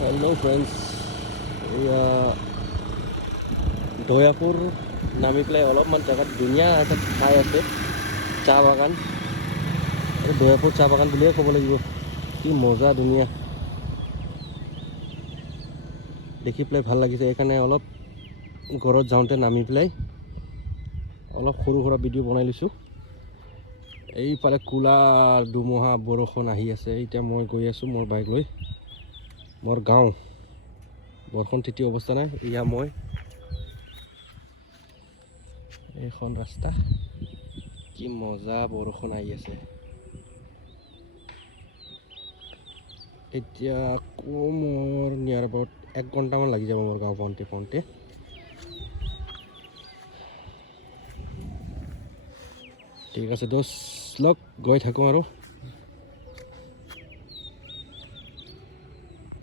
Hello' friends, এয়া দয়াপুৰ নামি পেলাই অলপমান জেগাত ধুনীয়া এটা ঠাই আছে, চাহ বাগান। দয়াপুৰ চাহ বাগান বুলিয়ে ক'ব লাগিব। কি মজা, ধুনীয়া দেখি পেলাই ভাল লাগিছে। সেইকাৰণে অলপ ঘৰত যাওঁতে নামি পেলাই অলপ সৰু সুৰা ভিডিঅ' বনাই লৈছোঁ। এইফালে ক'লা ধুমুহা বৰষুণ আহি আছে। এতিয়া মই গৈ আছোঁ মোৰ বাইক লৈ মোৰ গাঁও। বৰষুণ তিতি অৱস্থা নাই। এয়া মই এইখন ৰাস্তা, কি মজা বৰষুণ আহি আছে। এতিয়া আকৌ মোৰ নিয়াৰ এবাউট 1 ঘণ্টামান লাগি যাব মোৰ গাঁও পাওঁতে। ঠিক আছে দোষ লগ গৈ থাকোঁ আৰু।